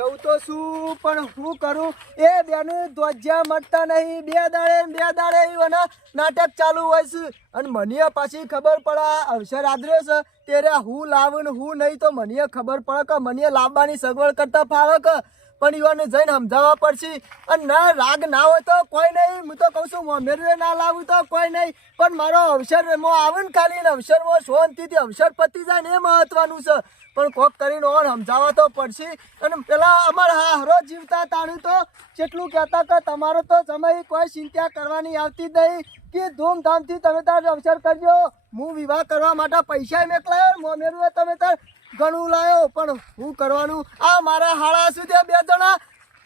જવું તો શું પણ શું કરું એ બેનું ધ્વજા મળતા નહીં બે દાડે એવાના નાટક ચાલુ હોય છે અને મને પાછી ખબર પડે અવસર આદર્યો છે ત્યારે હું લાવું ને હું નહીં તો મને ખબર પડે કે મને લાવવાની સગવડ કરતા ફાવે કે પણ ઈવાને જઈને સમજાવવા પડશે અને ના રાગ ના હોય તો કોઈ નહીં હું તો કહું છું મોમેરું ના લાવું તો કોઈ નહીં પણ મારો અવસરમાં આવે ને ખાલી ને અવસરમાં શાંતિથી અવસર પતી જાય ને એ મહત્વનું છે પણ કોક કરીને ઓર સમજાવવા તો પડશે અને પેલા અમારા હારો જીવતા તાણું તો જેટલું કહેતા કે તમારો તો સમય કોઈ ચિંતા કરવાની આવતી જ નહીં કે ધૂમધામથી તમે તાર અવસર કરજો હું વિવાહ કરવા માટે પૈસા મેકલાયો મોમેરું તમે તાર ઘણું લાયો પણ હું કરવાનું આ મારા હાળા સુધી બે જણા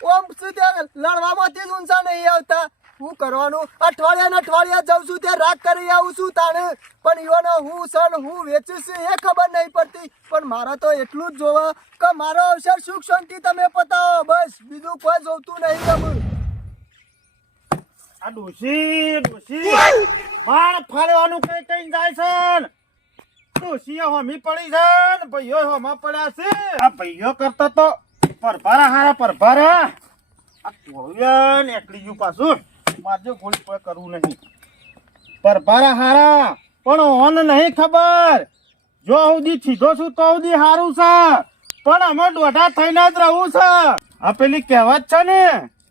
ઓમ સુધી લડવામાંથી જ ઊંચા નહીં આવતા હું કરવાનું અઠવાડિયા જાઉં છું ત્યાં રાગ કરી આવું છું તાણે પણ ઈવાનો હું સન હું વેચીશ એ ખબર નહીં પડતી પણ મારા તો એટલું જ જોવા કે મારો અવસર સુખ શાંતિ તમે પતાવો બસ બીજું કોઈ જોતું નહીં તમે આ ડોશી માર ફાળવાનું કઈ જાય છે ડોશીએ હોમી પડી છે ને ભાઈઓ હોમાં પડ્યા છે આ ભાઈઓ કરતા તો પરભારા આ કોળિયા નીકળી ગયું પાછું મારજો ગોળી કોઈ કરવું નહીં પરભારા હારા પણ ઓન નહીં ખબર જો સુધી સીધો છું તો સુધી હારું છે પણ અમે દોઢા થઈને જ રહું છે આ પેલી કહેવત છે ને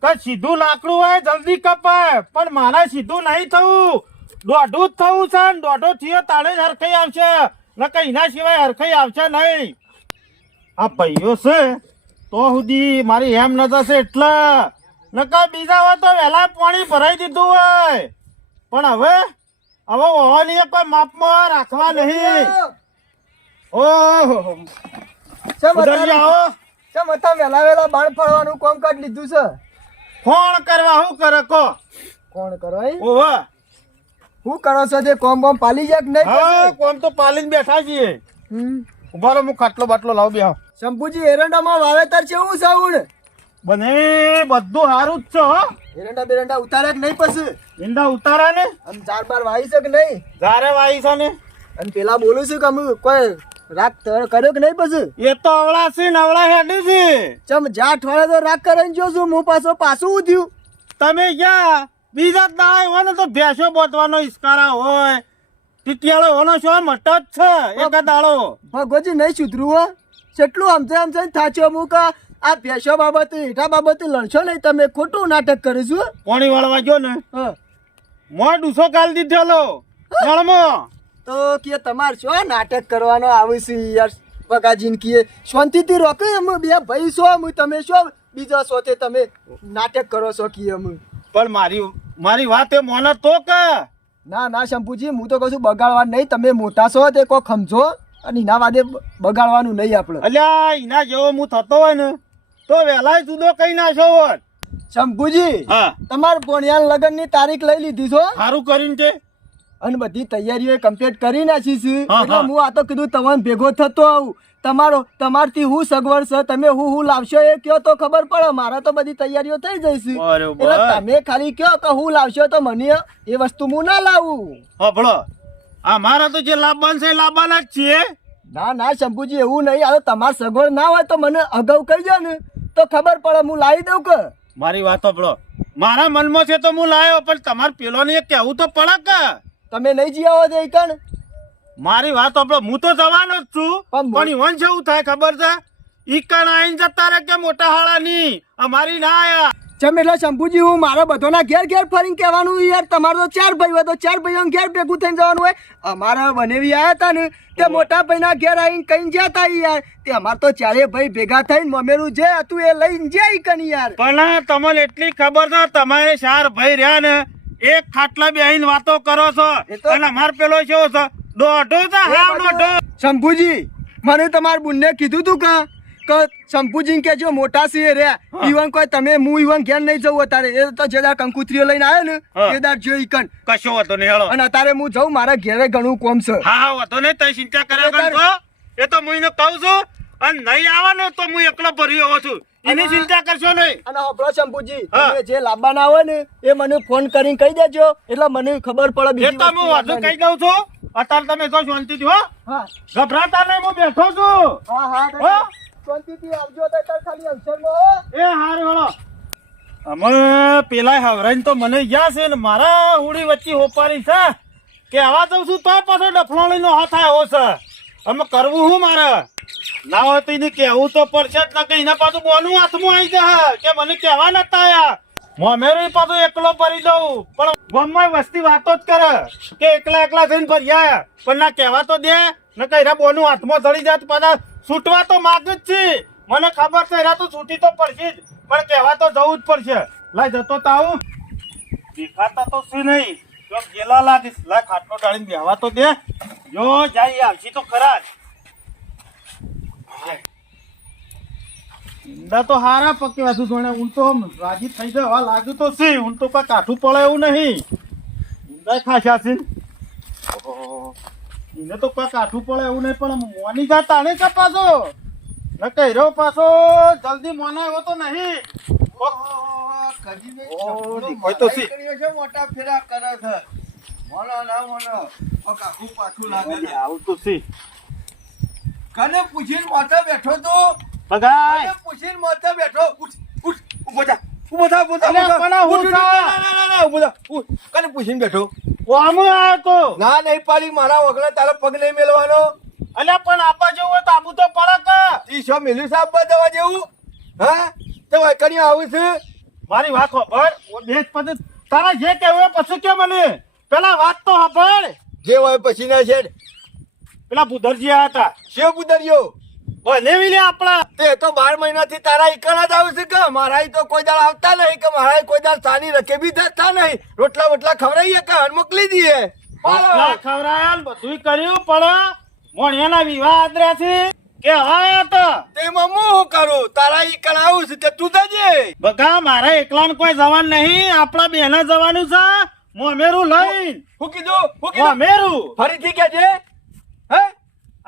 કે સીધું લાકડું હોય જલ્દી કપાય પણ મારે સીધું નહીં થવું દોઢું જ થવું છે ને દોઢો થયો તાણે જ હરખાઈ આવશે નકર એના સિવાય હરખાઈ આવશે નહીં આ ભાઈઓ છે તો સુધી મારી એમ ન થશે એટલે નકર બીજા હોય તો વહેલા પાણી ભરાઈ દીધું હોય પણ હવે ઓવાની કોઈ માપમાં રાખવા નહીં ઓહો વેલા બાણ ફળવાનું કોમ કાઢ લીધું છે કોણ કરવા શું કરે કો કોણ કરવા ઓહો શું કરો છો તે કોમ બોમ પાલી જાય નહીં હા કોમ તો પાલીને બેઠા છીએ ઉભા રહો હું ખાટલો બાટલો લાવ બેહો શંભુજી એરંડામાં વાવેતર કેવું છે ઉણ બને બધું સારું જ છે હો બેરંડા ઉતાર્યા કે નહીં પછી ઈંડા ઉતારા ને આમ 4 વાવી છે કે નહીં જારે વાઈ છે ને અને પેલા બોલું છું કે અમે કોઈ રાગ કર્યો કે નહીં પછી એ તો અવળા છે ને અવળા હેડી છે ચમ જા અઠવાડિયે તો રાગ કરીને જો છું હું પાછું ઉધ્યું તમે ક્યાં બીજા દાય હોય ને તો ભેંસો બોતવાનો ઈસ્કારા હોય ટીટિયાળો હોનો શું મટ જ છે એક દાડો ભગવજી નહીં સુધરું હો કેટલું સમજે થાચ્યો હું કે આ ભેંસો બાબતે હેઠા બાબતે લડશો નહીં તમે ખોટું નાટક કરીશું કોણી વાળવા ગયો ને મો ડૂસો કાલ દીધેલો નળમાં તો કે તમારે શું નાટક કરવાનો આવે છે યાર પગાજીન કીએ શાંતિથી રોકે અમે બે ભાઈ છો અમે તમે શું બીજા છો તે તમે નાટક કરો છો કીએ અમે પણ મારી વાત એ મોને તો કે ના શંભુજી હું તો કહું છું બગાડવા નહીં તમે મોટા છો તે કોઈ સમજો અને એના વાદે બગાડવાનું નહીં આપણે અલ્યા એના જેવો હું થતો હોય ને તો વહેલા જુદો કઈ નાખ્યો હોત શંભુજી તમાર પોણિયાન લગન ની તારીખ લઈ લીધી છો સારું કરીને તે અને બધી તૈયારીઓ કમ્પ્લીટ કરી નાખી છે એટલે હું આ તો કીધું તમને ભેગો થતો આવું તમારથી હું સગવડ છે તમે હું લાવશો એ કયો તો ખબર પડે મારા તો બધી તૈયારીઓ થઈ જશે એટલે તમે ખાલી કયો કે હું લાવશો તો મને એ વસ્તુ હું ના લાવું હબળો આ મારા તો જે લાવવાનું છે લાવવાના જ છીએ ના શંભુજી એવું નહીં હવે તમારે સગવડ ના હોય તો મને અગાઉ કહી દો ને તો ખબર પડે હું લાવી દઉં કે મારી વાત હબળો મારા મનમાં છે તો હું લાવ્યો પણ તમારે પેલો ને કહેવું તો પડે કે તમે નહીં જીવો દે કણ મારી વાત હબળો હું તો જવાનો જ છું પણ ઈવન છે એવું થાય ખબર છે ઈ કણ આઈને જતા રે કે મોટા હાળા ની અમારી ના આયા ચમ એટલે શંભુજી હું મારા બધોના ઘેર ફરીને કહેવાનું યાર તમારે તો 4 ભાઈ હોય તો 4 ભાઈઓ ઘેર ભેગું થઈને જવાનું હોય અમારા બનેવી આવ્યા હતા ને તે મોટા ભાઈના ઘેર આવીને કઈ ગયા હતા યાર તે અમાર તો 4 ભાઈ ભેગા થઈને મમેરું જે હતું એ લઈને જાય કની યાર પણ તમને એટલી ખબર છે તમારે 4 ભાઈ રહ્યા ને એક ખાટલા બેહીને વાતો કરો છો અને અમાર પેલો કેવો છે દોઢો છે હાવ દોઢો શંભુજી મને તમાર બુનને કીધું તું કે શંભુજી કે જો મોટા છે રે ઈવન કોઈ તમે હું ઈવન ઘેર નહીં જવું અત્યારે એ તો જેદાર કંકુત્રીઓ લઈને આવ્યો ને એદાર જો ઈકન કશો હતો ને હેળો અને અત્યારે હું જઉં મારા ઘેરે ઘણું કોમ છે હા હતો ને તઈ ચિંતા કર્યા કરો એ તો હું એને કહું છું અને નહીં આવે ને તો હું એકલો ભર્યો હોઉં છું એની ચિંતા કરશો નહીં અને હબળો શંભુજી તમે જે લાવવાના હોય ને એ મને ફોન કરીને કહી દેજો એટલે મને ખબર પડે બીજી તો હું વધુ કહી દઉં છું અત્યારે તમે જો શાંતિથી હો ગભરાતા નહીં હું બેઠો છું શાંતિથી આવજો તો તાર ખાલી અવસરમાં એ હારું હેળો. અમે પેલા હવરાઈને તો મને ગયા છે ને મારા હુડી વચ્ચે હોપારી છે કે આવા જઉં છું તો પાછો ડફલો લઈને હાથ આવ્યો છે. અમે કરવું શું મારે? ના હોય તો એને કહેવું તો પડશે જ ના, કે એના પાછું બોનું હાથમાં આવી જાય કે મને કહેવા નતા આયા. મોમેરો પાછો એકલો ભરી દઉં પણ ગામમાં વસ્તી વાતો જ કરે કે એકલા એકલા થઈને ભરી આયા, પણ ના કહેવા તો દે ને કઈરા બોનું હાથમાં ચડી જાય તો પાછા છૂટવા તો માગ જ છે. મને ખબર છે એરા તો છૂટી તો પડશે જ, પણ કહેવા તો જવું જ પડશે. લાય જતો તો આવું દેખાતા તો શું નહીં જો ગેલા લાગીશ. લાય ખાટલો ડાળીને બેહવા તો દે. જો જાય આવશે તો ખરા જ. ઈંડા તો હારા પકેવા છું જોણે. હું તો રાજી થઈ જવા લાગ્યું તો છે. હું તો કઈ કાઠું પડે એવું નહીં. ઈંડા ખાસ્યા છે એને તો કઈ કાઠું પડે એવું નહીં, પણ મોની જાતા ને કપાસો ન કહ્યો પાછો જલ્દી મોના એવો તો નહીં. કોઈ તો સી મોટા ફેરા કરે છે. મોનો ના મોનો કાકુ પાછું લાગે આવું તો સી કને પૂછીને માથે બેઠો તો બગાય કને પૂછીને માથે બેઠો. ઉઠ ઉઠ ઉભો થા ઉભો થા ઉભો થા અલ્યા પણ હું ઉઠ, થા. ના ઉભો થા. ઉઠ. કને પૂછીને બેઠો? આમ આવ્યો તો ના નહીં પાડી મારા વગલે તારા પગ નહીં મેલવાનો. અલ્યા પણ આપવા જેવું હોય તો આબુ તો પડે કે. ઈ શો મિલ્યું સાહેબ બતાવવા જેવું? હા તો વાકણી આવું છે. મારી વાત ખબર બેસ પછી તારા જે કહેવું એ પછી કે મને પેલા વાત તો ખબર. જે હોય પછી ના છે. પેલા બુધરજી આવ્યા હતા શેવ ઉતર્યો બનેવી લે આપણા. તે તો 12 મહિનાથી તારા ઈકણા જ આવું છે કે મારા તો કોઈ દાળ આવતા નહીં, કે મારા કોઈ દાળ સાની રકે બી થતા નહીં. રોટલા બોટલા ખવડાવીએ કે હન મોકલી દઈએ. રોટલા ખવડાયા ને બધુંય કર્યું પણ મોણિયાના વિવાહ આદર્યા છે કે આયા તો તેમાં હું શું કરું? તારા ઈકણા આવું છે તે તું જજે. બગા મારા એકલાને કોઈ જવાન નહીં, આપણા બેના જવાનું છે. મોમેરું લઈને શું કીધું? શું કીધું? મોમેરું ફરીથી કહેજે. હે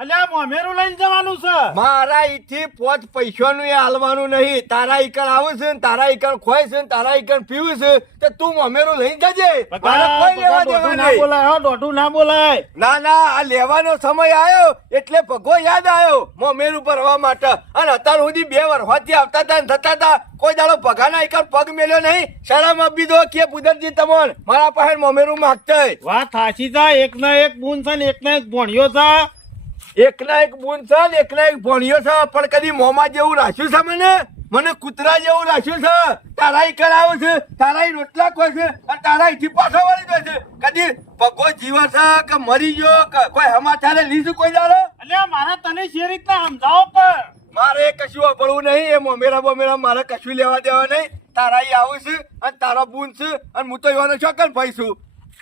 અલ્યા મોમેરું લઈને જવાનું છે. મારા ઈથી પોત પૈસાનું એ હાલવાનું નહીં. તારા ઈકણ આવું છે ને તારા ઈકણ ખોય છે ને તારા ઈકણ પીવું છે તે તું મમેરું લઈ જજે. મારે કોઈ લેવા દેવા ના નહીં. બોલાય હો, દોઢું ના બોલાય. ના ના આ લેવાનો સમય આવ્યો એટલે ભગો યાદ આવ્યો મમેરું ભરવા માટે. અને અત્યાર સુધી 2 વર્ષથી આવતા હતા ને થતા હતા. કોઈ દાડો ભગાના ઈકણ પગ મેલ્યો નહીં. શરમ આપી દો કે બુદરજી તમોન મારા પાસે મમેરું માંગતા. વાત સાચી છે. એક ના એક બૂન છે ને એક ના એક ભોણિયો છે. એકના એક બૂન છે ને એકના એક ભણ્યો છે, પણ કદી મોમાં જેવું રાખ્યું છે મને કૂતરા જેવું રાખ્યું છે. તારા ઈકણ આવું છે, તારા રોટલા કોઈ છે અને તારા ઈથી પાછો વળી જાય છે. કદી પગો જીવા છે કે મરી ગયો કે કોઈ સમાચારે લીધું કોઈ દાડો? અલ્યા મારે તને જે રીતના સમજાવો પર મારે કશું વાપરવું નહીં. એ મોમેરા બોમેરા મારે કશું લેવા દેવા નહીં. તારા ઈ આવું છે અને તારા બૂન છે અને હું તો એવાનો શોકન ભાઈ છું.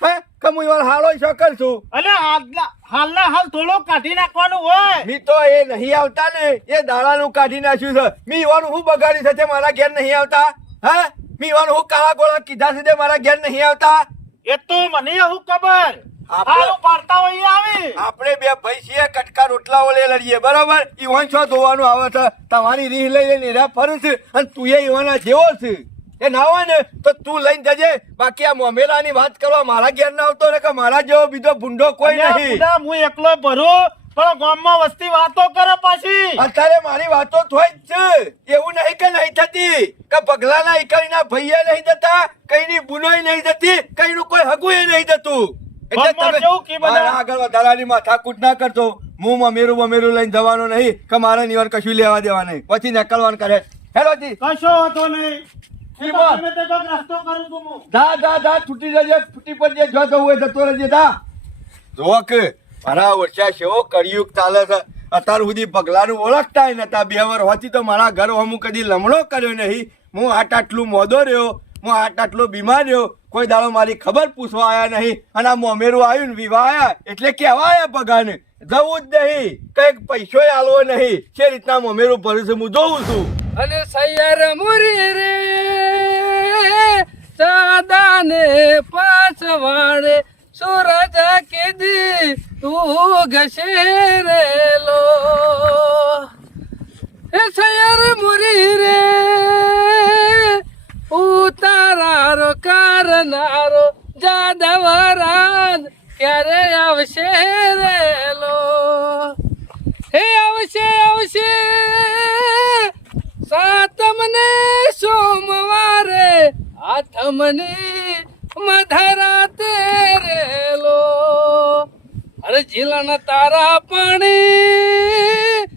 હે કે હું એવાનો હાલો શોકન છું. અલ્યા હાલના હાલ થોડો કાઢી નાખવાનું હોય. મી તો એ નહીં આવતા ને એ દાડાનું કાઢી નાખ્યું છે. મી ઈવાનું હું બગાડી છે તે મારા ઘેર નહીં આવતા? હે મી ઈવાનું હું કાળા ગોળા કીધા છે તે મારા ઘેર નહીં આવતા? એ તો મને એવું ખબર. આપણે- હારું પાડતા હોય આવી. આપણે બે ભાઈ છીએ, કટકા રોટલા ઓલે લડીએ બરાબર. ઈવાન છો ધોવાનું આવે છે, તમારી રીહ લઈ લઈને એરા ફરું છે અને તું એ ઈવાના જેવો છે. એ ના હોય ને તો તું લઈને જજે. બાકી આ મોમેરાની વાત કરવા મારા ઘેર ના આવતો ને કે મારા જેવો બીજો ભૂંડો કોઈ અલ્યા નહીં. બુડા, હું એકલો ભરું પણ ગામમાં વસ્તી વાતો કરે પાછી. અત્યારે મારી વાતો થોય જ છે. એવું નહીં કે નહીં થતી કે પગલાના ઈકડીના ભૈયા નહીં જતા, કઈની બુનોય નહીં જતી, કઈનું કોઈ હગુય નહીં જતું. એટલે ગામમાં તમે કેવું કે બધા- મારા આગળ વધારાની માથાકૂટ ના કરજો. હું મમેરું લઈને જવાનો નહીં કે મારા નિવાન કશું લેવા દેવા નહીં. પછી નકલવાન કરે. હેલો જી કશો હતો નહીં. એ તો બોલ. ગમે તે કોક રસ્તો કરું છું હું. જા છૂટી જજે, છૂટી પડજે. જો જવું હોય જતો રહેજે. જો કે મારા વર્ષા સેવો કળિયુગ ચાલે છે. અત્યાર સુધી પગલાનું ઓળખતા નતા. 2 વર્ષ હોતી તો મારા ઘર હું કદી લમણો કર્યો નહીં. હું આટલું મોદો રહ્યો, હું આટલો બીમાર રહ્યો. કોઈ દાડો મારી ખબર પૂછવા આયા નહીં. અને આ મોમેરું આવ્યું ને વિવાહ આયા એટલે કેવા આયા પગાને જવું જ નહીં. કઈક પૈસો આલવો નહીં. કે રીતના મોમેરું ભર્યું છે હું જોઉં છું. અને સૈયર મુરી રે સાદાને પાછવાડે સૂરજ કીધી તું ઘસેરેલો. એ સૈયર મુરી રે ઉતારારો કરનારો જાદવરાન ક્યારે આવશે રેલો. હે આવશે અમની મધરા તેરેલો અરે જીલન તારા પાણી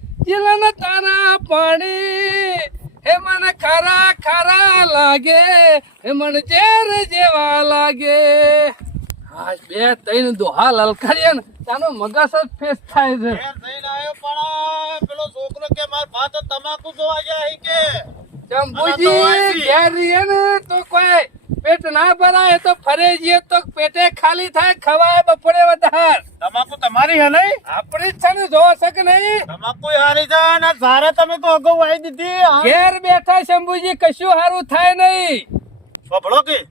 હે મને ખરા ખરા લાગે હે મને ઝેર જેવા લાગે આજ બે ત્રણ દોહા લલકારીએ ને તાનો મગજ જ ફેસ થાય છે ઘેર જઈને આવ્યો પણ પેલો છોકરો કે માર ભાત તમાકુ જોવા ગયા હી કે ચંપુજી ઘેર રહીએ ને તો કોઈ પેટ ના ભરાય તો ફરે જઈએ તો પેટે ખાલી થાય ખવાય બપોરે વધાર તમાકુ તમારી હે નહીં આપણી જ છે ને જોવો છે કે નહીં તમાકુ હારી છે ને સારે તમે તો અગાઉ આવી દીધી ઘેર બેઠા શંભુજી કશું સારું થાય નહીં સોભળો કે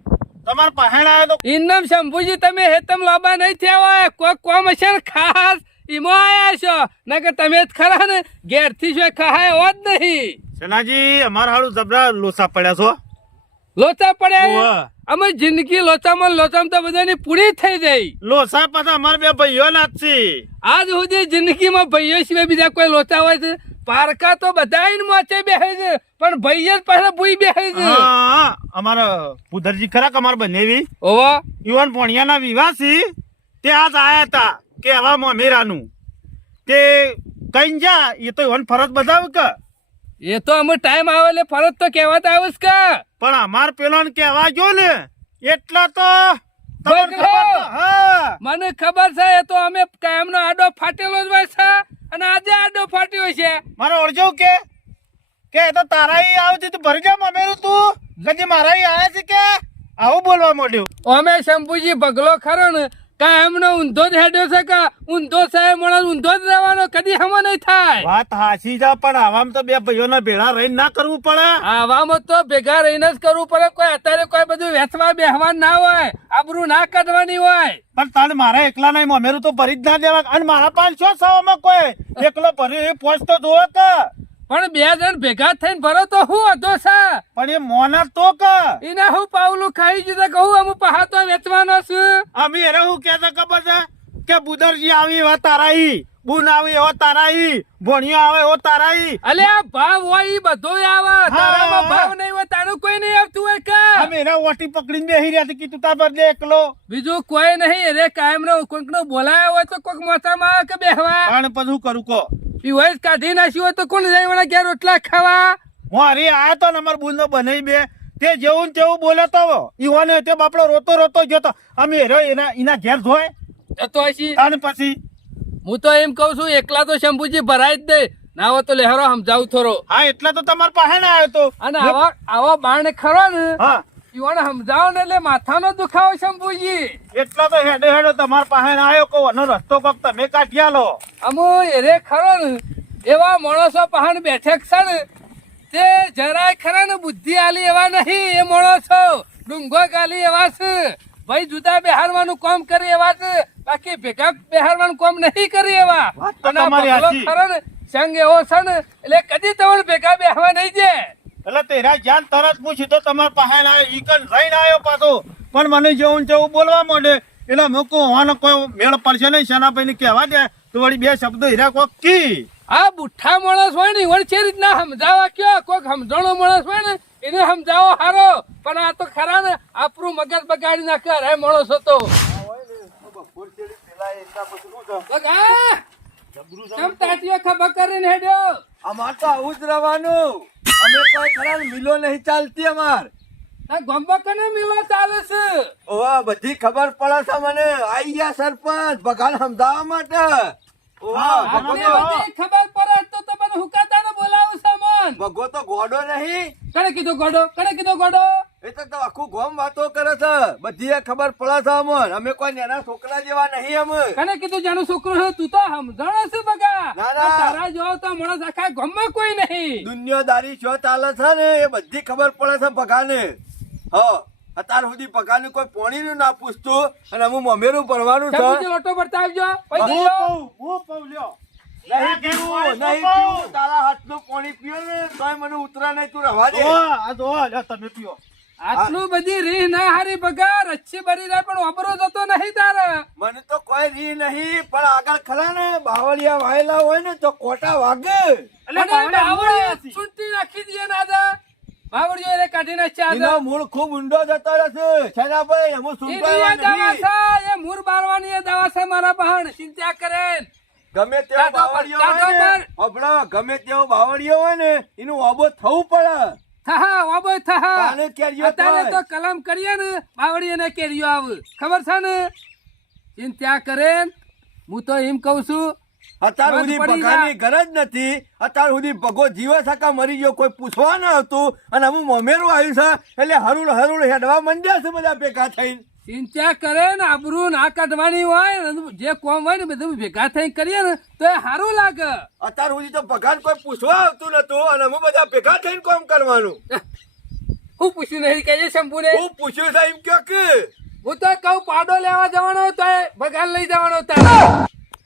તમાર પહેણ આવ્યો તો ઇન્નમ શંભુજી તમે હેતમ લાંબા નહીં થયા હોય કોઈ કોમ હશે ને ખાસ ઈમો આયા છો નકર તમે જ ખરા ને ઘેરથી જો ખાય હો જ નહીં સેનાજી અમાર હાડું જબરા લોસા પડ્યા છો લોચા પડ્યા ઓવા. અમે જિંદગી લોચામાં તો બધાની પૂરી થઈ જાય લોસા પાછા અમાર બે ભાઈઓ નાચી આજ સુધી જિંદગીમાં ભાઈઓ સિવાય બીજા કોઈ લોચા હોય છે પારકા તો બધા મોચે બેસે છે પણ ભાઈ જ પહેલા ભૂઈ બેસે છે હા અમારા પુધરજી ખરા કે અમાર બનેવી ઓવા યુવાન પોણિયાના વિવાસી તે આજ આયા હતા કે હવા મોમેરાનું તે કઈ જા એ તો યુવાન ફરજ બતાવ કે એ તો અમે ટાઈમ આવે એટલે ફરજ તો કહેવાતા આવીશ કા પણ અમાર પેલો કહેવા જો ને એટલા તો તમાર બગડો. ખબર તો, હા મને ખબર છે એ તો અમે કાયમનો આડો ફાટેલો જ હોય છે અને આજે આડો ફાટ્યો છે મારો ઓળજો કે એ તો તારા ઈ આવતી તું ભરી જા મમેરું તું કદી મારા ઈ આયા છે કે આવું બોલવા માંડ્યું અમે શંભુજી ભગલો ખરો ને કાયમનો ઊંધો જ હેડ્યો છે કે ઊંધો સાહેબ માણસ ઊંધો જ રહેવાનો કદી હમો નહીં થાય વાત હાસી જા પણ આવામ તો બે ભાઈઓના ભેળા રહીને ના કરવું પડે આવામાં તો ભેગા રહીને જ કરવું પડે કોઈ અત્યારે કોઈ બધું વેચવા બેહવા ના હોય આબરૂ ના કાઢવાની હોય પણ તારે મારા એકલા નહીં મમેરું તો ભરી જ ના દેવા અને મારા 500 સવામાં કોઈ એકલો ભરી એ પોચ તો જોવે કે પણ બે જણ ભેગા થઈને ભરો તો હું હતો છે પણ એ મોના તો કે એના હું પાવલું ખાઈ જતા કહું અમુક પહાતો વેચવાનો છું અમે એને હું કહેતા ખબર છે કે બુદરજી આવી એવા તારાઈ બુન આવી એવો તારાઈ ભોણિયો આવે એવો તારાઈ અલે આ ભાવ હોય ઈ બધો આવે તારામાં ભાવ નહીં હોય તારું કોઈ નહીં આવતું હોય કા અમે એને ઓટી પકડીને બેહી રહ્યા છે કે તું તાર બદલે એકલો બીજું કોઈ નહીં રે કાયમ નો કોઈક નો બોલાયો હોય તો કોઈક મોસામાં આવે કે બેહવા પણ પછી કરું કો પીવાય કાઢી નાખ્યું હોય તો કોણ જાય વળા ઘેર રોટલા ખાવા હું હરી આયો તો ને અમાર બુન નો બનાવી બે તે જેવું ને તેવું બોલે તો ઈવાને તે બાપડો રોતો રોતો જતો અમે એના ઘેર ધોય જતો હશી અને પછી હું તો એમ કઉ છું એકલા તો શંભુજી ભરાય જ દે ના હોય તો લેહરો સમજાવું થોડો હા એટલે તો તમાર પાસે ને આવ્યો તો અને આવા બાણ ખરો ને હા ઈવાને સમજાવો ને એટલે માથાનો દુખાવો શંભુજી એટલા તો હેડે હેડો તમાર પાસે ને આવ્યો કો એનો રસ્તો કોક તમે કાઢ્યા લો અમુ એરે ખરો ને એવા માણસો પહાડ બેઠે છે ને તે જરાય ખરા ને બુદ્ધિ આલી એવા નહીં એ માણસો ડુંગો ગાલી એવા છે ભાઈ જુદા બેહારવાનું કામ કરી એવા છે બાકી ભેગા બેહારવાનું કામ નહીં કરી એવા વાત તો અને આ તમારી બગલો સાચી. ખરો ને સંગ એવો છે ને એટલે કદી તમને ભેગા બેહવા નહીં દે એટલે તેરા જાન તરત પૂછ્યું તો તમાર પાસે ને આવ્યો ઈ કન રહીને આવ્યો પાછો પણ મને જેવું ને તેવું બોલવા માંડે એટલે મૂકો હોવાનો કોઈ મેળ પડશે નહીં સેનાભાઈ ને કહેવા દે તો વળી બે શબ્દો હીરા કોક કી આ બુઠ્ઠા માણસ હોય ને વળી છે રીતના સમજાવવા કયો કોઈક સમજણો માણસ હોય ને એને સમજાવો હારો પણ આ તો ખરા ને આપણું મગજ બગાડી નાખે રે માણસ હતો કેમ તાટીઓ ખબર કરીને હેડ્યો અમાર તો આવું જ રહેવાનું અમે કોઈ ખરા ને મિલો નહીં ચાલતી અમાર આ ગોમ્બા કને મિલો ચાલે છે ઓવા બધી ખબર પડે છે મને આઈ ગયા સરપંચ બગાન સમજાવવા માટે ઓવા આટલી બધી ખબર પડે તો તમે હુકાતાને બોલાવું છે મન ભગવો તો ગોડો નહીં કને કીધું ગોડો એ તો આખું ગોમ વાતો કરે છે બધી ખબર પડે છે અમર અમે કોઈ નાના છોકરા જેવા નહીં અમે કને કીધું જાનું છોકરું છે તું તો સમજણો છે બગા ના, ના. આ તારા જેવો તો માણસ આખા ગામમાં કોઈ નહીં દુનિયાદારી શું ચાલે છે ને એ બધી ખબર પડે છે ભગાને અત્યાર સુધી ભગાને કોઈ પોણીનું ના પૂછતું અને અમુક મમેરું ભરવાનું છે શંભુજી લોટો ભરતા આવજો પૈસા હું લ્યો. કહું, હું કહું લ્યો. નહીં પીવું, નહીં પીવું. તારા હાથનું પાણી પીવો ને તોય મને ઉતરા નહીં તું રવા દે આ જો લ્યો તમે પીઓ આટલું બધી રીહ ના હારી બગા રચ્છી ભરી જાય પણ વાપરો જતો નહીં તારા મને તો કોઈ રી નહીં પણ આગળ ખરા ને બાવળિયા વાયેલા હોય ને તો કોટા વાગે એટલે અને બાવળિયા બાવળિયા નથી. છૂટી નાખી દઈએ નાદા બાવળીઓ એને કાઢી નાખ્યા એનો મૂળ ખૂબ ઊંડો જતો રહેશે છેનાભાઈ એમાં સુંપાવા દવા નહીં છે એ મૂળ બાળવાની એ દવા છે મારા બહાણ ચિંતા કરે ગમે તેવો ટાઢો બાવળિયો હોય ટાઢો ને હબળો ગમે તેવો બાવળિયો હોય ને એનું ઓબો થવું પડે થા ઓબો થા તાને કેરીઓ અત્યારે તો થાય. કલમ કરીએ ને બાવળી એને કેરીઓ આવે ખબર છે ને ચિંતા કરે હું તો એમ કઉ છું અત્યાર બંધ સુધી પડી ભગાની ગરજ નથી અત્યાર સુધી ભગો જીવે સકા મરી ગયો કોઈ પૂછવા ન હતું અને હું મમેરું આવ્યું છે એટલે હરુડ હરુડ હેડવા માંડ્યા છે બધા ભેગા થઈને ચિંતા કરે ને આબરૂ ના કાઢવાની હોય ને જે કોમ હોય ને બધું ભેગા થઈને કરીએ ને તો એ સારું લાગે અત્યાર સુધી તો ભગાન કોઈ પૂછવા આવતું નતું અને હું બધા ભેગા થઈને કામ કરવાનું હું પૂછ્યું નહીં કહીએ શંભુને હું પૂછ્યું છે એમ કયો કે હું તો કહું પાડો લેવા જવાનો તો એ ભગાન લઈ જવાનો તારે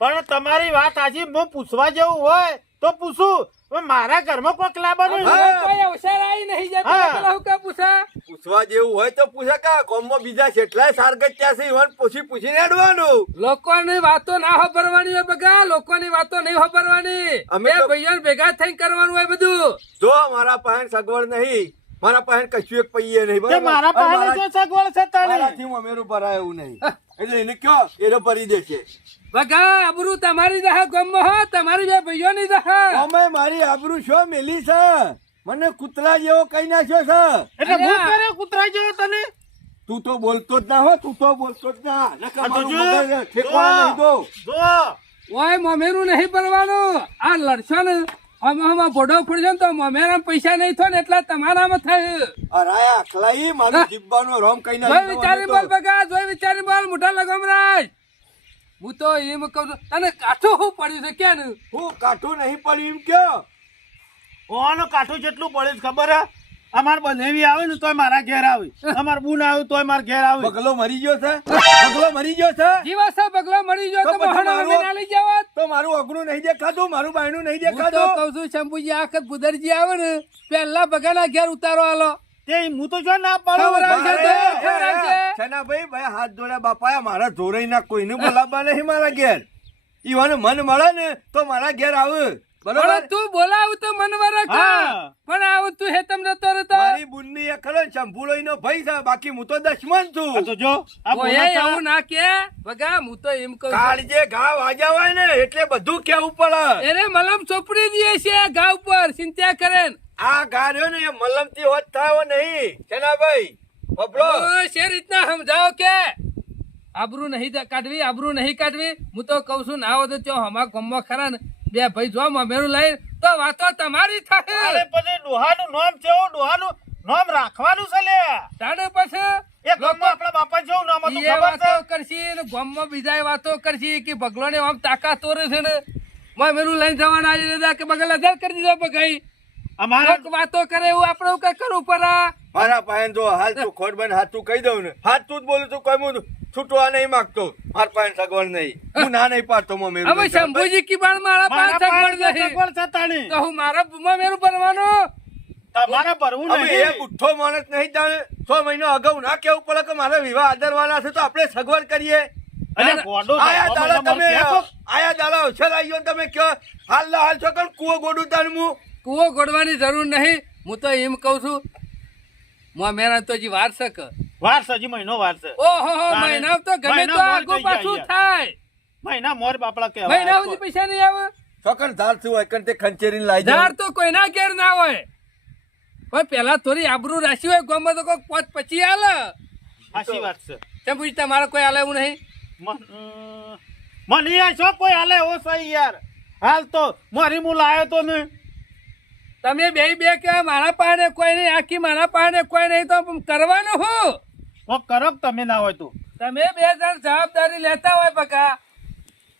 પણ તમારી વાત આજે હું પૂછવા જેવું હોય તો પૂછું હવે મારા ઘરમાં કોઈક લાવવાનું હા. હવે કોઈ અવસર આવી નહીં જતો હા. પેલા હું કાં પૂછા પૂછવા જેવું હોય તો પૂછે કા કોમમાં બીજા કેટલાય સારગત ત્યાં છે ઈવન પૂછીને હેડવાનું લોકોની વાતો ના ખબરવાની હોય બગા લોકોની વાતો નહીં ખબરવાની અમે એ તો- ભાઈઓ ભેગા થઈને કરવાનું હોય બધું જો મારા પાસે સગવડ નહીં મારા પાસે કશું એક પૈયે નહીં તે બરાબર? મારા અને પાસે જો સગવડ છે તારી મારાથી અમેરું ભરાય એવું નહીં એટલે એને કયો એને ભરી દેશે બગા આબરૂ તમારી દહે ગમો હો તમારી બે ભાઈઓની દહે અમે મારી આબરૂ શો મેલી છે મને કૂતરા જેવો કઈ નાખ્યો છે એટલે હું અલ્યા. કરે કૂતરા જેવો તને તું તો બોલતો જ ના હો તું તો બોલતો જ ના નકર આ તો મારું જો, મગજ ઠેકવાના નહીં દો જો ઓય મમેરું નહીં ભરવાનું આ લડશો ને આમાં ભોડો ફૂડશે ને તો મમેરા પૈસા નહીં થાય ને એટલે તમારામાં થાય અરાયા અખલાઈ મારું જીબ્બાનો રોમ કઈ જોઈ વિચારી બોલ બગા જોઈ વિચારી બોલ મોટા લગમરાજ હું તો એમ કહું છું તને કાઠું શું પડ્યું છે કે ને હું કાઠું નહીં પડ્યું એમ કયો ઓનો કાઠું જેટલું પડે છે ખબર હે અમાર બનેવી આવે ને તોય મારા ઘેર આવે અમાર બુન આવે તોય મારા ઘેર આવે બગલો મરી ગયો છે બગલો મરી ગયો છે જીવાસા બગલો મરી ગયો તો તો પછી બહાનો મારું- અમે ના લઈ જવાત તો મારું અગણું નહીં દેખાતું મારું બાયણું નહીં હું તો દેખાતું કહું છું શંભુજી આ વખત બુદરજી આવે ને પહેલા બગાના ઘેર ઉતારો આલો તે હું તો જો ના પાડું ખવડાવજો તો, ખવડાવજો. છેના ભાઈ ભાઈ હાથ જોડ્યા બાપા મારા જોરાઈ ના કોઈને બોલાવવા નહીં મારા ઘેર ઈવાને મન મળે ને તો મારા ઘેર આવે બરોબર પણ તું બોલાવ તો મન વરખ હા. પણ આવું તું હેતમ નતો રહેતો મારી બુનની એ ખરો ને શંભુલોઈનો ભાઈ છે બાકી હું તો દશમન આ છું તો જો આ ઓય બોલા એવું ના કે બગા હું તો એમ કહું છું. કાળજે ઘા વાજા હોય ને એટલે બધું કેવું પડે એને મલમ ચોપડી દઈએ છે ઘા ઉપર ચિંતા કરે આ ઘા રહ્યો ને એ મલમથી હોત થયો નહીં છેના ભાઈ બબડો છે રીતના સમજાવો કે આબરૂ નહીં કાઢવી આબરૂ નહીં કાઢવી હું તો કઉ છું ના હોય તો હમા ગમવા ખરા ને બે ભાઈ જો મમેરું લઈ તો વાતો તમારી અરે થાય પછી ડોહાનું નામ છે ડોહાનું નામ રાખવાનું છે લે તાણે પછી એ ગામમાં આપણા બાપા જેવું નામ હતું એ ખબર છે વાતો કરશી ને ગામમાં બીજા વાતો કરશી કે બગલો ને આમ તાકાત તોરે છે ને મમેરું લઈને જવાના આવી રહ્યા કે બગલ હજાર કરી દીધો બગાઈ અમારા કોક વાતો કરે એવું આપણે કઈ કરવું પડે મારા પાસે જો હાલ તું ખોટ બન હાથું કહી દઉં ને હાથું જ બોલું છું કોઈ હું છૂટવા નહીં માંગતો મારા પાસે સગવડ નહીં હું ના નહીં પાડતો મમ્મી હવે શંભુજી કી બાણ મારા મારા પાસે પાસે સગવડ નહીં સગવડ છે તાણી. તો હું મારા મમેરું બનવાનું તમારે ભરવું હવે એ નહીં બુઠ્ઠો માણસ નહીં જાણે 6 મહિના અગાઉ ના કેવું પડે કે મારે વિવાહ આદરવાના છે તો આપણે સગવડ કરીએ અને ગોડો આયા દાડા તમારે તમે કહેતો. આયા દાડા અવસર આવ્યો ને તમે કયો હાલ ના હાલ છો કે કુવો ગોડું તાણમું કૂવો ગોડવાની જરૂર નહીં હું તો એમ કઉ છું મેરા તો હજી વાર છે કે વાર છે, હજી મહિનો વાર છે ઓહો મહિના તો ગમે મહિના તો મોર આગુ થઈ પાછું જાય થાય મહિના મોર બાપડા કહેવાય. મહિના સુધી પૈસા નહીં આવે છોકન ધાર શું હોય કણ તે ખંચેરીને લાઈ ધાર જાય તો કોઈના ઘેર ના હોય પણ પેલા થોડી આબરૂ રાશી હોય ગામમાં તો કોઈ 5-25 આલે સાચી વાત છે તેમ પૂછ તમારે કોઈ આલે એવું નહીં મને યાર શું કોઈ હાલે એવો છે યાર હાલ તો મારી હું લાયો તો ને તમે બે કે મારા પાસે કોઈ નહીં આખી મારા પાસે કોઈ નહીં તો કરવાનું હું કોક કરો કે તમે ના હોય તો તમે બે જણ જવાબદારી લેતા હોય બકા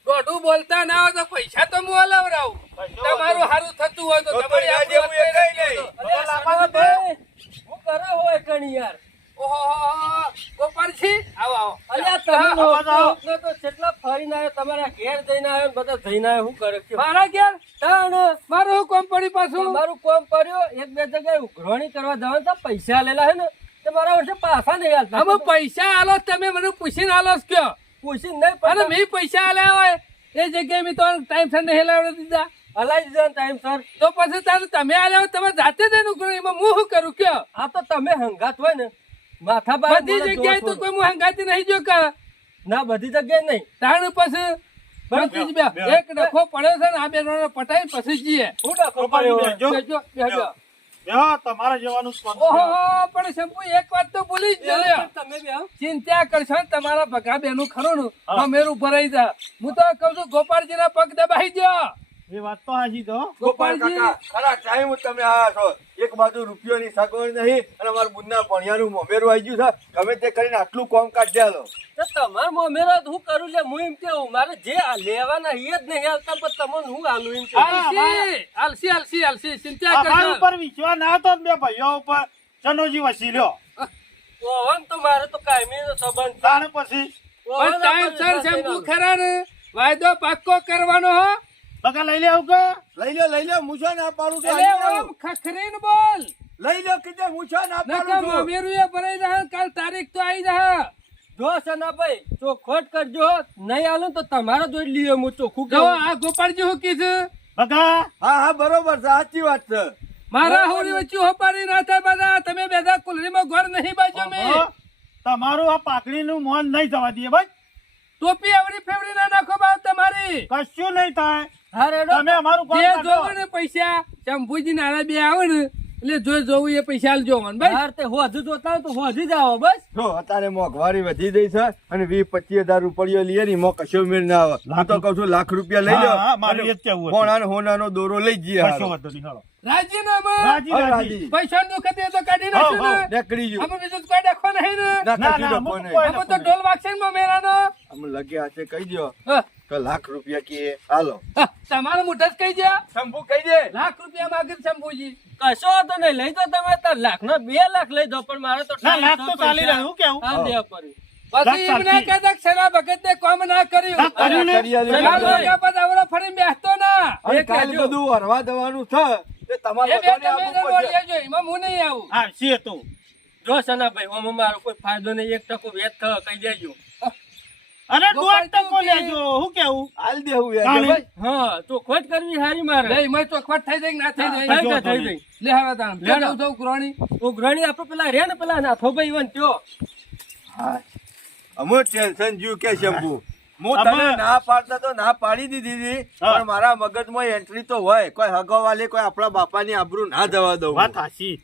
દોઢું બોલતા ના હોય તો પૈસા તો હું હલાવરાવું તમારું સારું થતું હોય તો તો તમારી એના આબરૂ જેવું એ કઈ નહીં. અરે લાભાભાઈ, હું કરો હોય કણી યાર ઓહો ગોપાલજી આવો આવો અલ્યા તમે તો કેટલા ફરીને આવ્યો તમારા ઘેર જઈને આવ્યો બધા જઈને આવ્યો શું કરે કે મારા ઘેર મારું હું કોમ પડી પાછું તમારું કોમ કર્યો એક બે જગ્યાએ ઉઘરાણી કરવા જવાનું તો પૈસા લેલા હે ને તે મારા વર્ષે પાછા નહીં હાલતા અમે પૈસા આલો તમે મને પૂછીને આલો કયો પૂછી નહીં અને પણ મેં પૈસા આલ્યા હોય એ જગ્યાએ મેં તો ટાઈમ સર નહીં લાવડે દીધા હલાઈ દીધો ટાઈમ સર. તો પછી તારે તમે આલ્યા હોય, તમે જાતે જ એનું કરો, એમાં હું શું કરું કયો? આ તો તમે હંગાત હોય ને માથા બાર બધી જગ્યાએ તો કોઈ હું હંગાતી નહીં જો કે ના બધી જગ્યાએ નહીં. તાણ પછી બધી જ બે એક ડખો પડ્યો છે ને આ બે પટાઈ પછી જઈએ. હું ડખો પડ્યો હોય? બેસજો. બેસજો, બેસજો. બેહો, તમારે જવાનું જ કોણ છે? ઓહો, પણ શંભુ એક વાત તો ભૂલી જ ગયો લ્યો. તમે બી આવો. ચિંતા કરશો ને તમારા ભગા બેનું ખરું ને મેરું ભરાઈ જા. હું તો કઉ છું ગોપાળજીના પગ દબાઈ દો. એ વાત તો હાચી તો. ગોપાલ ગોપાળજી કાકા ખરા ટાઈમ તમે આયા છો. એક બાજુ રૂપિયોની સગવડ નહીં અને અમારા બુનના ભણિયાનું મોમેરું આવી ગયું છે. ગમે તે કરીને આટલું કોમ કાઢી આલો. તો તમારે મોમેરો તો હું કરું લે હું એમ કેવું મારે જે આ લેવાના એ જ નહીં આવતા પણ તમને હું આલું એમ કેવું. આલસી, આલસી, આલસી, આલસી, ચિંતા અમારા કરશો. ઉપર વિશ્વાસ ના હતો ને બે ભાઈઓ ઉપર ચનોજી વસી લ્યો. ઓવન તો મારે તો કાયમીનો સંબંધ. તાણ પછી પણ ટાઈમ સર શંભુ ખરા ને વાયદો પાક્કો કરવાનો હો. બગા લઈ લે આવું કે લઈ લો મૂછો ના પાડું કે એટલે ઓમ ખખરીને બોલ. લઈ લો કીધે મૂછો ના નકર પાડું છું. મોમેરું એ ભરાઈ જા. કાલ તારીખ તો આવી જા. જો સનાભાઈ ચોખવટ કરજો નહીં આલું તો તમારો જોઈ લઈએ હું ચોખ્ખું જો કહું. આ ગોપાળજી હું કીધું બગા હા બરોબર છે સાચી વાત છે. મારા હોરી વચ્ચે હોપારી ના થાય બધા. તમે બેધા કુલરીમાં ઘર નહીં બાજો મેં. ઓહો, તમારું આ પાકડીનું મોન નહીં જવા દઈએ ભાઈ. ટોપી આવડી ફેવડી ના નાખો બાપ તમારી. કશું નહીં થાય. હા રેડો. તમે અમારું કામ જે કાઢો. જોવો ને પૈસા શંભુજી નાના બે આવે ને એટલે જોઈ જોવું એ પૈસા આલજો મને ભાઈ. હાર તે હોજુ જોતા હોય તો હોજી જ આવો બસ. જો અત્યારે મોંઘવારી વધી ગઈ છે અને 20-25 હજાર રૂપિયા લઈએ ને એમાં કશો મેળ ના આવે. હું તો કઉ છું લાખ રૂપિયા લઈ લો. હા, હા, મારે એ જ કહેવું હતું. હોના ને હોનાનો દોરો લઈ જઈએ કશો હારો. વાંધો નહીં, હાલો. રાજીનામા રાજી હવે રાજી. રાજી. પૈસા નું ખતે તો કાઢી નાખ્યું હઉ, હઉ. ને. નીકળી ગયું. આમાં બીજું તો કોઈ દેખો નહીં ને. ના ના, કશું ના, ડખો અમુક નહીં. કોઈ- આમાં તો ઢોલ વાગશે ને મેરાનો. અમે લગે હાથે કહી દો હા, કે લાખ રૂપિયા કે હાલો. હા, તમારું મોઢા જ કહી દે. શંભુ કહી દે. લાખ રૂપિયા માગે છે શંભુજી. કશો વાંધો નહીં લઈ દો તમે તો લાખ ના 2 લાખ લઈ દો પણ મારે તો ના, ટાઈમ લાખ તો તો ચાલી પૈસા રહ્યું, કેવું? આમ દેવા પડ્યું. પછી લાખ એમને ચાલતી. કહેતા કે શેના ભગતને કામ ના કર્યું. ના, કર્યું ને. કરી આલ્યું. શેના ભગત પછી આવડો ફરીને બેસતો ના. અને એ કાલ કહેજો. બધું હરવા દેવાનું છે તે તમારે એ બે બધાને તમે આપવું પડશે. લેજો. એમાં હું નહીં આવું. હા, છીએ તો. જો સનાભાઈ આમાં મારો કોઈ ફાયદો નહીં 1% વેચ થયો કહી દેજો. અને ગોપાલ 2% ચોકી. લેજો. હું કેવું? હાલ દેવું યાર. તાણી. ભાઈ, હા ચોખવટ કરવી હારી મારે. લે, એમાં ચોખવટ થઈ જાય કે ના થઈ થઈ જાય. જાય, થઈ જાય. લે હવે તાણ. લે, જાઉં જાઉં કુરાણી. ઉઘરાણી આપણે પેલા રે ને પેલા નાથોભાઈ ઈવન ત્યો. અમુક ટેન્શન જ્યું કે શંભુ હું અમે- તને ના પાડતા તો ના પાડી દીધી હતી હા. પણ મારા મગજમાં એન્ટ્રી તો હોય કોઈ હગવાલે કોઈ આપણા બાપાની આબરૂ ના જવા દઉં વાત હાચી.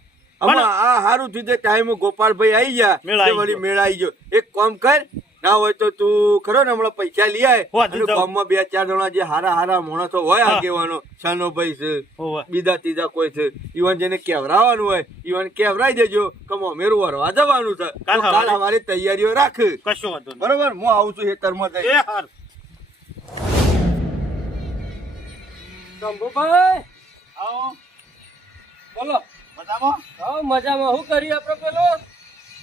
આમાં આ હારું થયું તે ટાઈમ ગોપાલભાઈ આવી ગયા મેળ આવી તે વળી ગયો. મેળ આવી ગયો. એક કામ કર ના હોય તો તું ખરો ને હમણાં પૈસા લઈ આય હોવા અને દીધો. ગામમાં 2-4 જણા જે હારા માણસો હોય હા. આગેવાનો છાનોભાઈ છે હોવે. બીજા ત્રીજા કોઈ છે ઈવન જેને કેવરાવાનું હોય ઈવન કેવરાઈ દેજો કે મેરું વરવા જવાનું છે કાલ તો કાલ સવારે. અમારી તૈયારીઓ રાખ કશો વાંધો નહીં. બરોબર હું આવું છું ખેતરમાં જઈ એ હાર. શંભુભાઈ આવો. બોલો. બધામાં? હા મજામાં શું કરી આપણે પેલો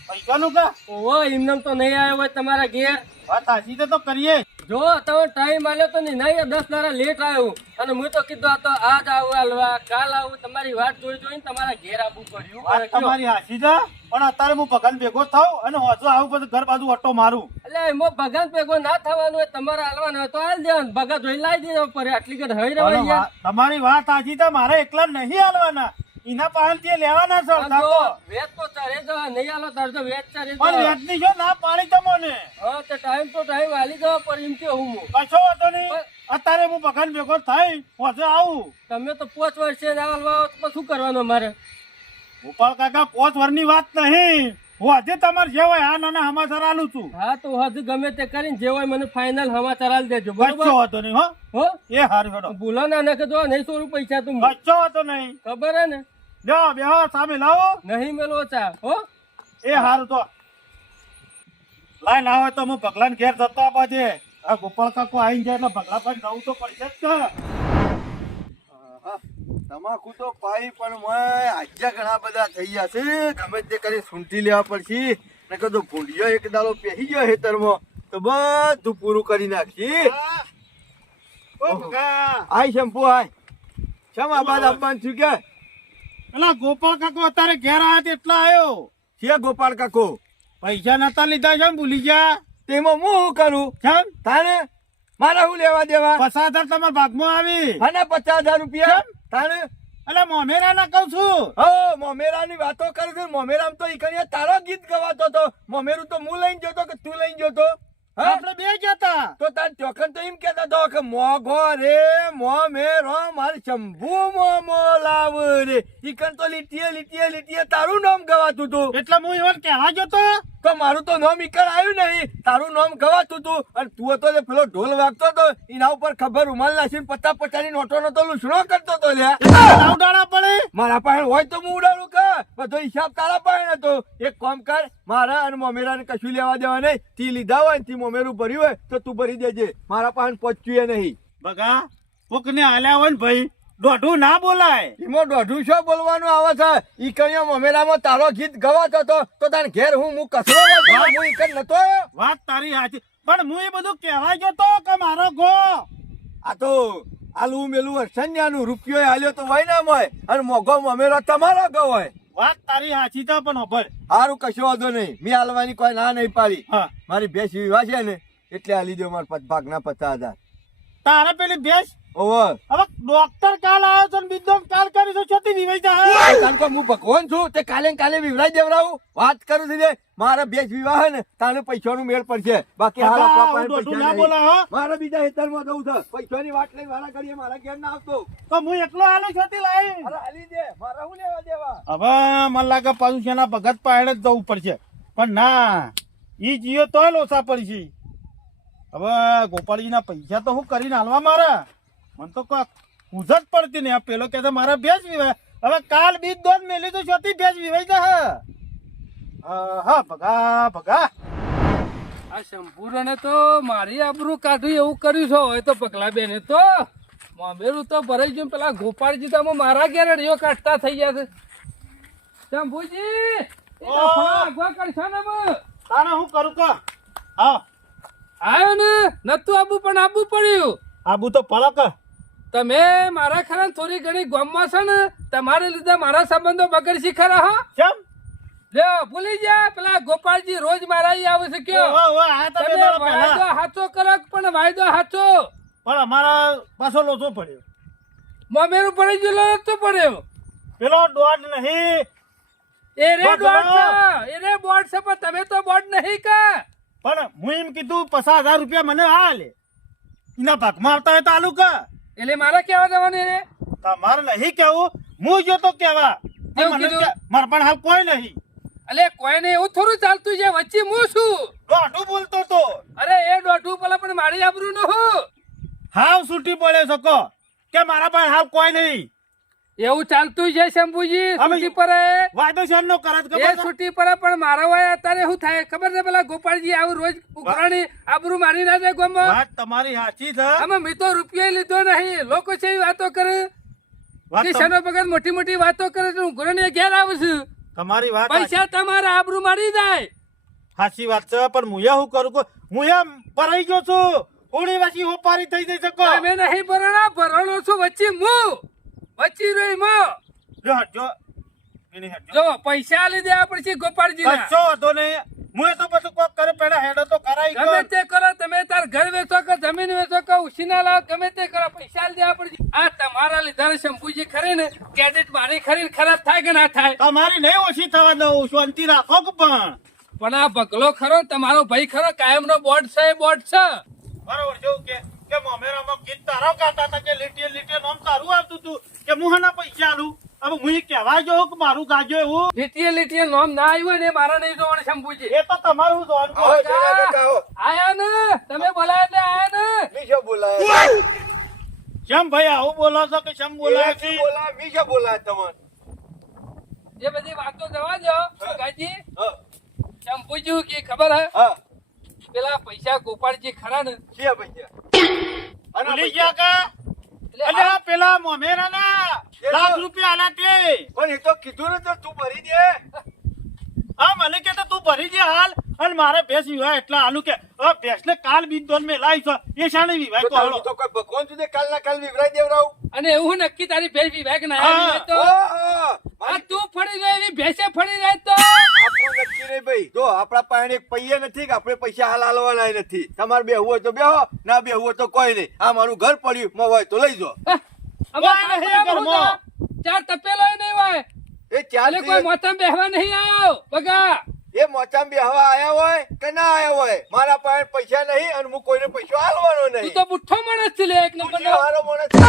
પૈસાનું કા? ઓહો એમનેમ તો નહીં આવ્યો હોય તમારા ઘેર. વાત હાચી તો કરીએ. જો તમે ટાઈમ આલ્યો તો નહીં 10 દાડા લેટ આવ્યું અને હું તો કીધું આ તો આજ આવું હાલવા કાલ આવું તમારી વાત જોઈને તમારા ઘેર આવવું પડ્યું. વાત તમારી હાચી છે પણ અત્યારે હું ભગવાન ભેગો થાવ અને હોજો આવું પછી ઘર બાજુ અટ્ટો મારું. એટલે એમાં ભગવાન ભેગો ના થવાનું હોય તમારે હાલવાનું હોય તો હાલ દેવાનું ભગત જોઈ લાવી દેવા પડે આટલી કદ હઈ અને રહેવાય યાર. તમારી વાત હાચી છે મારે એકલા નહીં હાલવાના એના પાસેથી લેવાના છે આમ અડધા જો તો. વેચ તો ચરે જવા નહીં હાલો તાર તો વેચ ચરે પણ જવા. વેચની જો ના પાડી તમને હા તો ટાઈમ હાલી જવા પડે એમ કેવું હું. કશો વાંધો નહીં. અત્યારે હું ભગવાન ભેગો થાય હોજો આવું. તમે તો 5 વર્ષે ના હાલવા આવો તો શું કરવાનું મારે. ગોપાલ કાકા 5 વર્ષની વાત નહીં હું આજે તમારે જે હોય આ નાના સમાચાર આલું છું. હા તો હજુ ગમે તે કરીને જે હોય મને ફાઇનલ સમાચાર આલી દેજો કશો બરોબર. વાંધો નહીં હો. હો એ હારું હેડો. ભૂલો ના નાખે તો નહીં સોરું પૈસા તું કશો વાંધો નહીં. ખબર હે ને લ્યો બેહો સામે લાવો. નહીં મેલો ચા હો. એ હારું તો લાઈ ના હોય તો હું ભગલાન ઘેર જતો આપવા દે. આ ગોપાલ કાકો આવીને જાય એટલે ભગલા પર જવું તો પડશે જ ને. આહા, તમાકુ તો પાઈ પણ મોય આજે ઘણા બધા થઈ ગયા છે ગમે તે કરી સૂંટી લેવા પડશે ને કદો ભૂંડિયો એક દાડો પહેરી ગયો ખેતરમાં તો બધું પૂરું કરી નાખી. ઓ ભગા આય શંપુ આય શમ આ બાદ આપવાનું થયું કે પેલા ગોપાલ કાકો અત્યારે ઘેર આવ્યા તે એટલા આવ્યો. છે ગોપાલ કાકો પૈસા નતા લીધા છે ને ભૂલી ગયા. તેમાં હું શું કરું કેમ? તાને મારે શું લેવા દેવા 50,000 તમારા ભાગમાં આવી અને 50,000 રૂપિયા તાણે એટલે મોમેરા ના કહું છું હો મોમેરાની વાતો કરે છે મોમેરામ તો ઈકણીએ તારો ગીત ગવાતો તો મોમેરું તો હું લઈને જતો કે તું લઈને જતો હા આપણે બે જતા તો તાર ચોખન તો એમ કેતા હતો કે મોઘો રે મોમેરો માર શંભુ મોમો લાવ રે ઈકણ તો લીટીએ તારું નામ ગવાતું તું એટલે હું એવન કહેવા જતો તો મારું તો નામ ઈકણ આવ્યું નહીં તારું નામ ગવાતું તું અને તું તો જે પેલો ઢોલ વાગતો હતો એના ઉપર ખબર રૂમાલ નાખીને 50-50 ની નોટો નતો લૂછણો કરતો તો લ્યા ઉડાડા પડે મારા પાસે હોય તો હું ઉડાડું કે બધો હિસાબ તારા પાસે હતો એક કામ કર મારા અને મોમેરાને કશું લેવા દેવા નહીં તી લીધા હોય ને તી મોમેરું ભર્યું હોય તો તું ભરી દેજે મારા પાસે પહોંચ્યું નહીં બગા કોકને હાલ્યા હોય ને ભાઈ દોઢું ના બોલાય એમાં દોઢું શું બોલવાનું આવે છે ઈ કણિયા મોમેરામાં તારો ગીત ગવાતો હતો તો તાર ઘેર હું કસરો વાગતો હું ઈકણ નતો વાત તારી સાચી પણ હું એ બધું કહેવા જતો કે મારો ગો આ તો આલું મેલું અર્સન્યાનું રૂપિયો હાલ્યો તો હોય ના હોય અને મોઘો મોમેરો તમારો ગયો હોય વાત તારી સાચી તો પણ ખબર સારું કશો વાંધો નહીં મેં હાલવાની કોઈ ના નહીં પાડી હા મારી ભેંસ વિવાહ છે ને એટલે હાલી દો મારા ભાગના 50,000 તારે પેલી ભેંસ ઓવર હવે ડોક્ટર કાલ આવ્યો છે ને બીજો કાલ કરી તો છતી વિવાઈ જાય કારણ કે હું ભગવાન છું તે કાલે વિવરાઈ દેવડાવું વાત કરું છું જે મારા ભેંસ વિવાહ હે ને તારે પૈસાનું મેળ પડશે બાકી હાલ આપણા પાસે દોઢું પૈસા ના બોલા નહીં. હો મારે બીજા હેતરમાં જવું છે પૈસાની વાત લઈને મારા ઘડીએ મારા ઘેર ના આવતો તો હું એકલો હાલો છતી લાવી અરે હાલી દે મારા શું લેવા દેવા હવે મને લાગે પાછું છે ભગત પાડે જ જવું પડશે પણ ના ઈ જીઓ તો લોસા પડશે હવે ગોપાળજીના પૈસા તો હું કરીને હાલવા મારા મને તો કોઈ પૂછ જ પડતી નહીં આ પેલો કે મારા ભેજ વિવાય હવે કાલ બીજ દોન મેલી તો છતી ભેજ વિવાઈ જા હા ભગા આ શંભુરાને તો મારી આબરૂ કાઢ્યું એવું કર્યું છે હોય તો પગલા બેને તો મોમેરું તો ભરાઈ ગયું પેલા ગોપાળજી તો આમાં મારા ઘેર અડીઓ કાઢતા થઈ ગયા છે શંભુજી આગવા કરશો ને હવે? તાને હું કરું કા હા આવ્યો ને નતું આબુ પણ આબુ પડ્યું આબુ તો પડક તમે મારા ખરા થોડી ઘણી ગામમાં છે ને તમારે લીધે મારા સંબંધો બગડશી ખરા હા કેમ લ્યો ભૂલી જા પેલા ગોપાળજી રોજ મારા અહીં આવે છે કયો આ તમે તમે દાડા વાયદો પહેલા હાચો કરો પણ વાયદો હાચો પણ અમારા પાછો લોચો પડ્યો મોમેરું પડી ગયેલો તો પડ્યો પેલો દોડ નહીં એ રે બોટ બોટ બનાવો. છે એ રે બોટ છે પણ તમે તો બોટ નહીં કા પણ હું એમ કીધું 50,000 રૂપિયા મને હાલે એના ભાગમાં આવતા હોય તો આલુ કા એટલે મારે કેવા જવાનું રે તમારે નહીં કેવું હું જો તો કેવા કેવું મને કીધું? મારે પણ હાલ કોઈ નહીં અલે કોઈને એવું થોડું ચાલતું છે વચ્ચે હું છું દોઢું બોલતો તો અરે એ દોઢું પેલા પણ મારી આબરૂ ન હું હાવ છૂટી પડે શકો કે મારા પાસે હાલ કોઈ નહીં એવું ચાલતું છે શંભુજી અમે- છૂટી પડે વાયદો છે નો કરે છે એ ખબર છે? છૂટી પડે પણ મારા વાય અત્યારે શું થાય ખબર છે પેલા ગોપાળજી આવું રોજ ઉઘરાણી આબરૂ મારી ના દે ગોમાં વાત તમારી સાચી છે આમાં મેં તો રૂપિયો લીધો નહીં લોકો છે એવી વાતો કરે વાત તમ- કિશનો ભગત મોટી મોટી વાતો કરે છે હું ઘરે ઘેર આવું છું તમારી વાત પૈસા તમારા આબરૂ મારી જાય સાચી વાત છે પણ હું શું કરું કે હું એમ ભરાઈ ગયો છું ઓળી વાસી હોપારી થઈ જઈ શકો તમે નહીં ભરણા ભરણો છું વચ્ચે હું વચ્ચે રહી મો જો હટજો એની હટજો જો પૈસા લઈ દેવા પડશે ગોપાળજી કશો વાંધો નહીં હું તો બધું કોક કરે પેલા હેડો તો કરાઈ ગમે ગયો તે કરો તમે તાર ઘર વેચો કે જમીન વેચો કે ઉછીના લાવો ગમે તે કરો પૈસા લઈ દેવા પડશે આ તમારા લીધા શંભુજી ખરી ને કેડેટ મારી ખરી ને ખરાબ થાય કે ના થાય તમારી નહીં ઓછી થવા દઉં શાંતિ રાખો કે પણ આ બગલો ખરો તમારો ભાઈ ખરો કાયમ નો બોર્ડ છે એ બોર્ડ છે બરોબર જેવું કે મોમેરામાં ગીત તારો ગાતા હતા કે લીટીએ નામ તારું આવતું હતું કે હું હના પૈસા આલું હવે હું ઈ કહેવા જો કે મારું ગાજો એવું લીટીએ નોમ ના આવ્યું ને મારા નહીં જોવાનું શંભુજી એ તો તમારું જોવાનું આવો જરા કાકા આવો આયા ને તમે બોલાય એટલે આયા ને મીશો બોલાય કેમ ભાઈ આવું બોલો છો કે કેમ બોલાય છે બોલાય મીશો બોલાય તમને એ બધી વાતો જવા દો કાજી હા શંભુજી કે ખબર હે હા પેલા પૈસા ગોપાળજી ખરા ને છે પૈસા અને ભૂલી ગયા કા એટલે અલ્યા પેલા મોમેરાના લાખ રૂપિયા આલા તે પણ એ તો કીધું ને તો તું ભરી દે હા મને કે તું ભરી દે હાલ અને મારે ભેંસ વિવાહ એટલા આલુ કે હવે ભેંસને કાલ બીજ દોન મેં લાવી છે એ શાણે વિવાહ તો હાલો તો કોઈ ભગવાન સુધી કાલ ના કાલ વિવરાઈ દેવડાવું અને એવું નક્કી તારી ભેંસ વિવેક ના હા. આવી હોય તો ઓહો, આ તું ફળી જાય એવી ભેંસે ફળી જાય તો આપણું નક્કી નહીં ભાઈ. જો આપણા પાસે એક પૈયા નથી કે આપણે પૈસા હાલ હાલવાના નથી. તમારે બેહવું હોય તો બેહો, ના બેહવું હોય તો કોઈ નહીં. આ મારું ઘર પડ્યું, માં હોય તો લઈ જાઓ. અમારા કોઈ નહીં ઘરમાં. ચાર તપેલો નહીં હોય એ ચાલ એટલે કોઈ મોતમ બેહવા નહીં આવ્યો બગા. એ મોચામ બેહવા આયા હોય કે ના આયા હોય, મારા પાસે પૈસા નહીં અને હું કોઈને પૈસો હાલવાનો તું નહીં. તો બુઠ્ઠો માણસ છે લે એક નંબર પૂછ્યો હારો માણસ છે.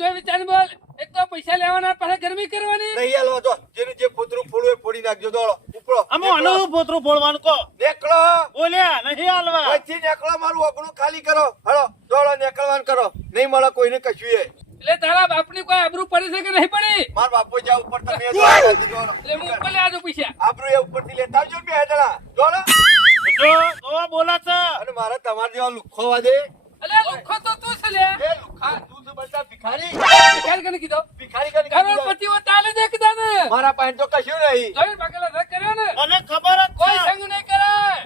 જોઈ વિચાર બોલ. એક તો પૈસા લેવાના પાછા ગરમી કરવાની. નહીં હાલવા દો. જેને જે પોતરું ફોડવું એ ફોડી નાખજો. દોડો ઉપડો. અમે આનું પોતરું ફોડવાનું કહો. નીકળો. બોલ્યા નહીં હાલવા. અહીંથી નીકળો. મારું ઓગણું ખાલી કરો. હળો દોડો, નીકળવાનું કરો. નહીં મળે કોઈને કશું. એટલે તારા બાપની કોઈ આબરૂ પડી છે કે નહીં પડી? મારા બાપુ જ્યાં ઉપર તમે દોડો. એટલે હું ઉપર લેવા દઉં પૈસા. આબરૂ એ ઉપરથી લેતા આવજો ને બે જણા. દોડો. જો તો બોલા છે. અને મારે તમારા જેવા લુખ્ખો વાદે. અલે લુખ્ખો તો તું છે લે. એ લુખ્ખા તું તો બનતા ભિખારી. ભિખારી કને કીધો? ભિખારી કરીને કીધું. કરોડપતિ હો તાલે દેખતા ને. મારા પાસે તો કશું નહીં. જોઈ બગલા રક કર્યો ને. મને ખબર જ કોઈ છે. સંગ નહીં કરાય.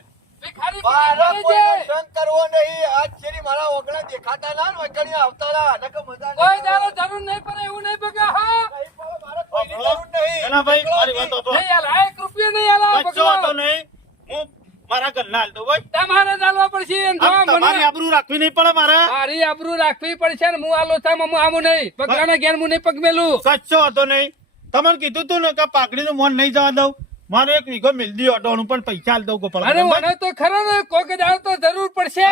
ભિખારી મારો ભિખારી કોઈનો છે. સંગ કરવો નહીં. આજ છેરી મારા ઓગણા દેખાતા ના ને વચણી આવતા ના. નકર મજા નહીં. કોઈ દાડો જરૂર નહીં પડે એવું નહીં બગા હા. નહીં પડે, મારે કોઈની જરૂર નહીં. એના ભાઈ મારી વાત સાંભળો. નહીં આલા 1 રૂપિયો નહીં આલા કશો વાંધો બગલો. નહીં. હું મારા ઘરના હાલ દઉં ભાઈ. તમારે ચાલવા પડશે એમ જો આમ તમારી મને આબરૂ રાખવી નહીં પડે મારે. મારી આબરૂ રાખવી પડશે ને હું આલો થામ હું આવું નહીં બગલાના ઘેર હું નહીં પગ મેલું. કશો હતો નહીં. તમને કીધું તું ને કે પાકડીનું મોન નહીં જવા દઉં. મારો 1 વીઘો મિલદી ઓટોનું પણ પૈસા આલ દઉં ગોપાલ. અરે મને તો ખરો ને કોઈક દાડો તો જરૂર પડશે.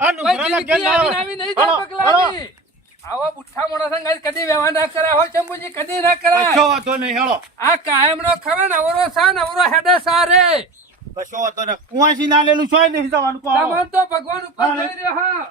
આ કોઈ નુકરાના ઘેર જિંદગી ના આવીને આવે. આવી નહીં જાય હળો, બગલાની. આવા બુઠ્ઠા માણસ અંગાજ કદી વ્યવહાર ના કરાય હોય શંભુજી કદી ના કરાય. કશો વાંધો નહીં. હેળો. આ કાયમનો ખરો ને અવરો સા ને અવરો હેડે સારે. કશો વાંધો નહીં. કુંવાસી ના લેલું છો નહીં જવાનું કહો. તમને તો ભગવાન ઉપર હા, જોઈ રહ્યો હા.